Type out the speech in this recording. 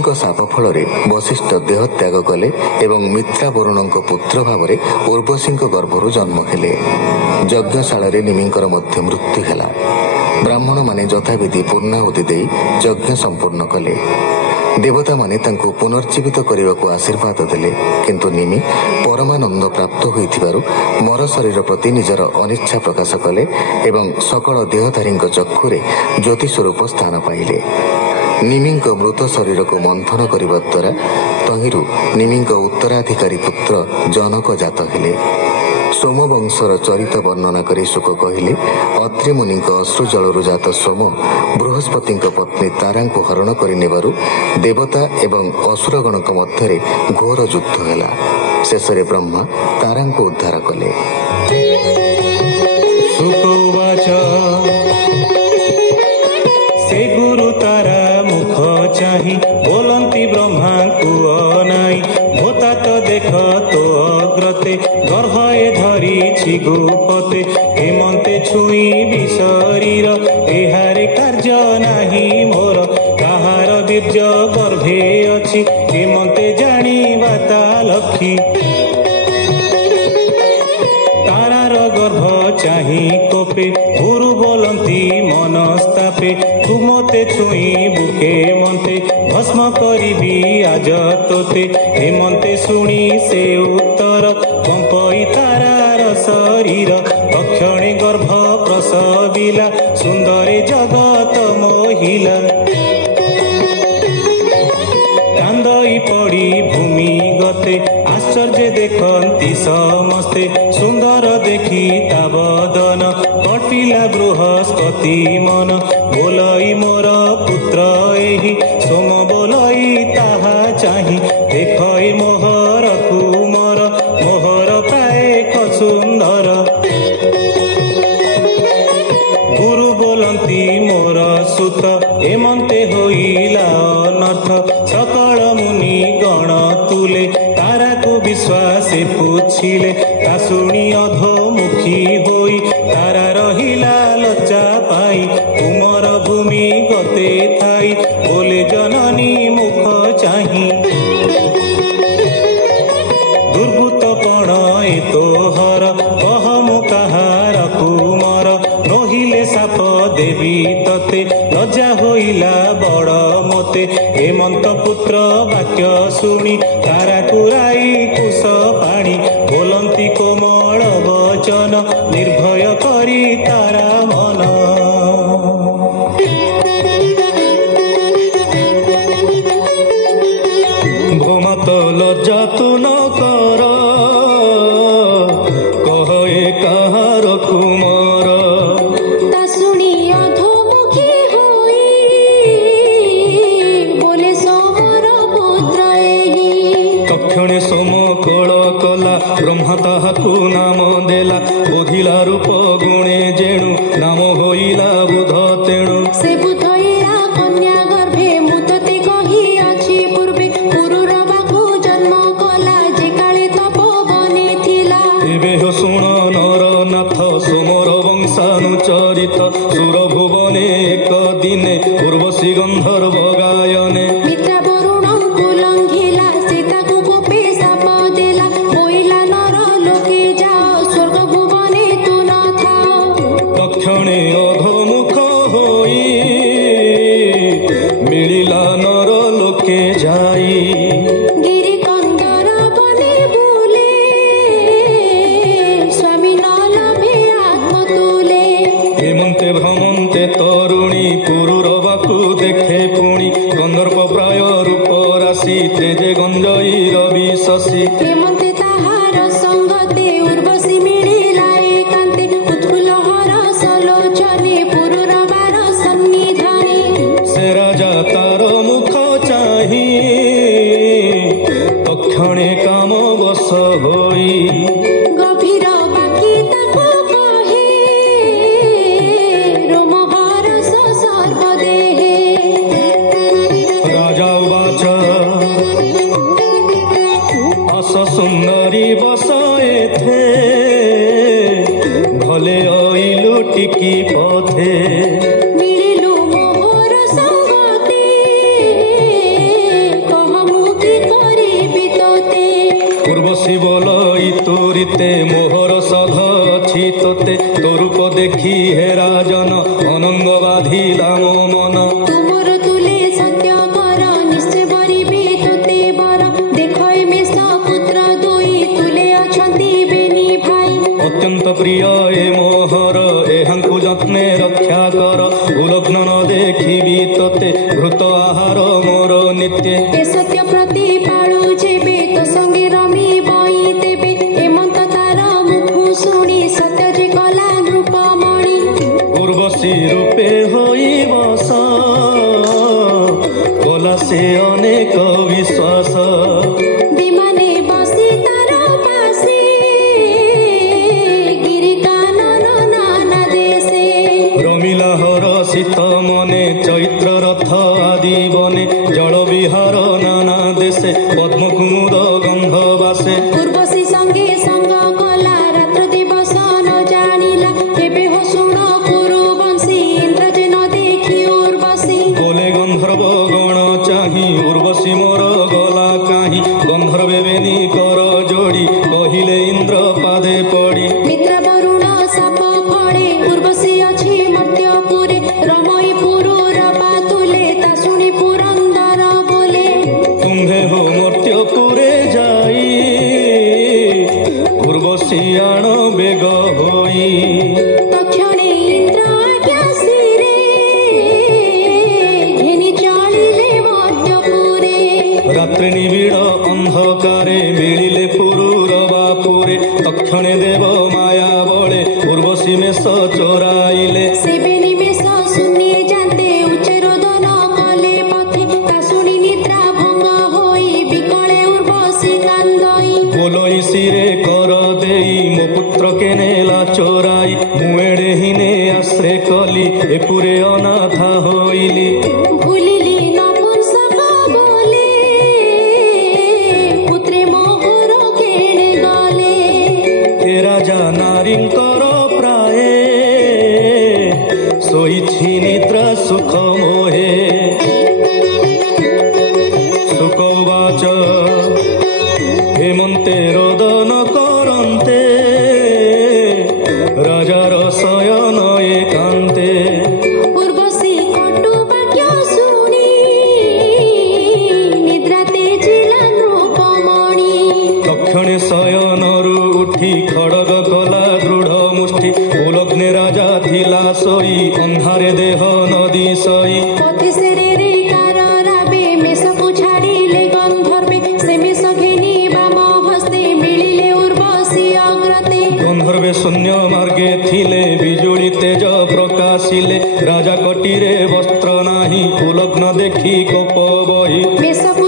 ऋषिଙ୍କ शाप फल वशिष्ठ देह त्याग कले एवं मित्रा वरुणଙ୍କ पुत्र भाव उर्वशी गर्भरू जन्म हेले। यज्ञशाला निमिंकर मध्य मृत्यु है। ब्राह्मण माने यथाविधि पूर्णाहुति दे यज्ञ संपूर्ण कले। देवता माने तांको पुनर्जीवित करने को आशीर्वाद देले, किंतु निमि परमानंद प्राप्त होइथिबारु मर शरीर प्रति निजर अनिच्छा प्रकाश कले एवं सकल देहधारी चक्षुरे ज्योति स्वरूप स्थान पाइले। निमिंक मृत शरीर को मंथन करने द्वारा तहिरु निमिंक उत्तराधिकारी पुत्र जनक जात हेले। सोमवंशर चरित वर्णना करी शुक कहले, अत्रि मुनि अश्रु जलरू जात सोम बृहस्पति पत्नी तारा को हरण कर देवता एवं असुरगण मध्य घोर युद्ध है। शेष ब्रह्मा तारा को उद्धार कले। से गुरु तारा मुख चाही बोलंती ब्रह्मा को अनाई भोता तो देख तो अग्रते गर्भए धरी गुपते हेमंते छुई विशरीर एहारे कार्य नाही मोर काहार बीर्य गर्भे अछि हेमंते जानी बाता लखी तारार गर्भ चाही कोपे गुरु बोलंती मनस्तापे तू मते छुई बुके मते भस्म करी आज तोते हेमंते शुणी से उत्तर कंपई तारार शरीर दक्षिणे गर्भ प्रसविला सुंदरे जगत मोहिला कांदई पड़ी भूमि गते आश्चर्य देखती समस्ते सुंदर देखी ताबदन कटिला बृहस्पति मन बोलई मोर पुत्र एहि सोम बोलई ताहा चाही देखई मोहर कुमर मोहर प्राय सुंदर गुरु बोलंती मोर सुत हेमंते होइला अनर्थ सकल मुनि गण तुले तारा को विश्वास पूछिले ता शुणी अधोमुखी होई तारा रहिला लज्जा पाई तुमर भूमि गते थाई बोले जननी मुख चाही दुर्भूत पण ए तोहर कहमु काहार कुमर नहिले साप देवी तते लज्जा होइला बड़ मते हेमंत पुत्र वाक्य शुणी तारा कुराई कुश पाणी बोलंती कोमल वचन निर्भय करी तारा मन भूमत लज्जा तू न कर कह ए काहार कुमार क्षणे सोम कल कला ब्रह्मा ताहाकु नाम देला बोधिला रूप गुणे जेणु नाम होइला बुध तेणु से बुधईरा कन्या गर्भे मुतते कही अछि पूर्वे पुरुर बाबू जन्म कला जे काले तपोवने थिला एबे हो सुण नर नाथ सोमर वंशानुचरित सुर भुवने एक दिने उर्वशी गंधर्व गायने क्षणे अधोमुख होई मिलिला नर लोके जाई गिरि कंदर बने बुले स्वामी नलभे आत्म तुले हेमंते भ्रमंते तरुणी पुरुरबाकु देखे पुणी गंधर्व प्राय रूप राशि तेजे गंजई रवि शशि हेमंते ताहार संगते उर्वशी मिलिला एकांते उत्फुल्ल लोचने पुरुर बार सन्निधाने से राजा तार मुख चाही तक्षणे काम बस होई गभीर बाकी ताको कहे रोमहर सर्वदेहे राजा उवाच अस सुंदरी बस एथे भले आइलु टिकी पथे मिलिलु मोहर संगते କେତେ ମୋହର ସଧ ଅଛି ତୋତେ ତୋ ରୂପ ଦେଖି ହେ ରାଜନ ଅନଙ୍ଗ ବାଧିଲା ମୋ ମନ ତୁମର ତୁଲେ ସତ୍ୟ କର ନିଶ୍ଚୟ ବରିବେ ତୋତେ ବର ଦେଖ ଏ ମେଷ ପୁତ୍ର ଦୁଇ ତୁଲେ ଅଛନ୍ତି ବେନି ଭାଇ ଅତ୍ୟନ୍ତ ପ୍ରିୟ ଏ ମୋହର ଏହାଙ୍କୁ ଯତ୍ନେ ରକ୍ଷା କର ଉଲଗ୍ନ ନ ଦେଖିବି ତୋତେ ଘୃତ ଆହାର ମୋର ନିତ୍ୟ ଏ ସତ୍ୟ ପ୍ରତି ପାଳୁ ଯେବେ ତୋ ସଙ୍ଗେ ରମି ବଇ ଦେବେ ଏମନ୍ତ ତାର ମୁଖୁ ଶୁଣି ସତ୍ୟ ଯେ କଲା ନୃପମଣି ଉର୍ବଶୀ ରୂପେ ହୋଇ ବସ କଲା ସେ ଅନେକ ବିଶ୍ୱାସ ବିମାନେ ବସି ତାର ପାଶେ ଗିରି କାନନ ନାନା ଦେଶେ ରମିଲା ହର ଶୀତ ମନେ ଚୈତ୍ର ରଥ ଆଦି ବନେ ଜଳ ବିହାର ନାନା ଦେଶେ ପଦ୍ମ କୁମୁଦ ଗନ୍ଧ ବାସେ ଉର୍ବଶୀ ସଙ୍ଗେ ସଙ୍ଗ କଲା ରାତ୍ର ଦିବସ ନ ଜାଣିଲା ଏବେ ହୋ ଶୁଣ କୁରୁ ବଂଶୀ ଇନ୍ଦ୍ର ଯେ ନ ଦେଖି ଉର୍ବଶୀ ବୋଲେ ଗନ୍ଧର୍ବ ଗଣ ଚାହିଁ ଉର୍ବଶୀ ମୋର ଗଲା କାହିଁ ଗନ୍ଧର୍ବେ ବେନି କର ଯୋଡ଼ି କହିଲେ ଇନ୍ଦ୍ର ପାଦେ ପଡ଼ି ମିତ୍ର ବରୁଣ ସାପ ଫଳେ ଉର୍ବଶୀ ଅଛି ମର୍ତ୍ତ୍ୟପୁରେ ରମଇ ପୁରୁର ବାତୁଲେ ତା ଶୁଣି ପୁରନ୍ଦର ବୋଲେ ତୁମ୍ଭେ ହୋ ମର୍ତ୍ତ୍ୟପୁରେ ଯାଇ ଉର୍ବଶୀ ଆଣ ବେଗ ହୋଇ ତକ୍ଷଣେ ଇନ୍ଦ୍ର ଆଜ୍ଞା ଶିରେ ଘେନି ଚଳିଲେ ମର୍ତ୍ତ୍ୟପୁରେ ରାତ୍ରି ନିବିଡ଼ ଅନ୍ଧକାରେ ମିଳିଲେ ପୁରୁର ବାପୁରେ ତକ୍ଷଣେ ଦେବ ମାୟା ବଳେ ଉର୍ବଶୀ ମେଷ ଚୋରାଇଲେ ସେବେ ନିମେଷ ଶୂନ୍ୟେ ଯାନ୍ତେ ଉଚ୍ଚରୋଦନ କଲେ ପଥେ ତା ଶୁଣି ନିଦ୍ରା ଭଙ୍ଗ ହୋଇ ବିକଳେ ଉର୍ବଶୀ କାନ୍ଦଇ ବୋଲଇ ଶିରେ କର ଦେଇ ମୋ ପୁତ୍ର କେ ନେଲା ଚୋରାଇ ମୁଁ ଏଡ଼େ ହିନେ ଆଶ୍ରେ କଲି ଏପୁରେ ଅନାଥା ହୋଇଲି ଭୁଲିଲି ନପୁଂସକ ବୋଲେ ପୁତ୍ରେ ମୋହର କେଣେ ଗଲେ ଏ ରାଜା ନାରୀଙ୍କର ପ୍ରାଏ ଶୋଇଛି ନିଦ୍ରା ସୁଖ ମୋହେ ସୁଖ ବାଚ ହେମନ୍ତେ ରୋଦନ କରନ୍ତେ ରାଜାର ଶୟନ ଏକାନ୍ତେ ଉର୍ବଶୀ କଟୁ ବାକ୍ୟ ଶୁଣି ନିଦ୍ରା ତେଜିଲା ନୃପମଣି ତକ୍ଷଣେ ଶୟନରୁ ଉଠି ଖଡ଼ଗ କଲା ଦୃଢ଼ ମୁଷ୍ଟି ଉଲଗ୍ନେ ରାଜା ଥିଲା ଶୋଇ ଅନ୍ଧାରେ ଦେହ ନଦୀ ସଇ ପଥି ସେରେ କାର ରାବେ ମେଷକୁ ଛାଡ଼ିଲେ ଗନ୍ଧର୍ବେ ସେ ମେଷ ଘେନି ବାମ ହସ୍ତେ ମିଳିଲେ ଉର୍ବଶୀ ଅଗ୍ରତେ ଗନ୍ଧର୍ବେ ଶୂନ୍ୟ ମାର୍ଗେ ଥିଲେ ବିଜୁଳି ତେଜ ପ୍ରକାଶିଲେ ରାଜା କଟିରେ ବସ୍ତ୍ର ନାହିଁ ଉଲଗ୍ନ ଦେଖି କୋପ ବହି ମେଷକୁ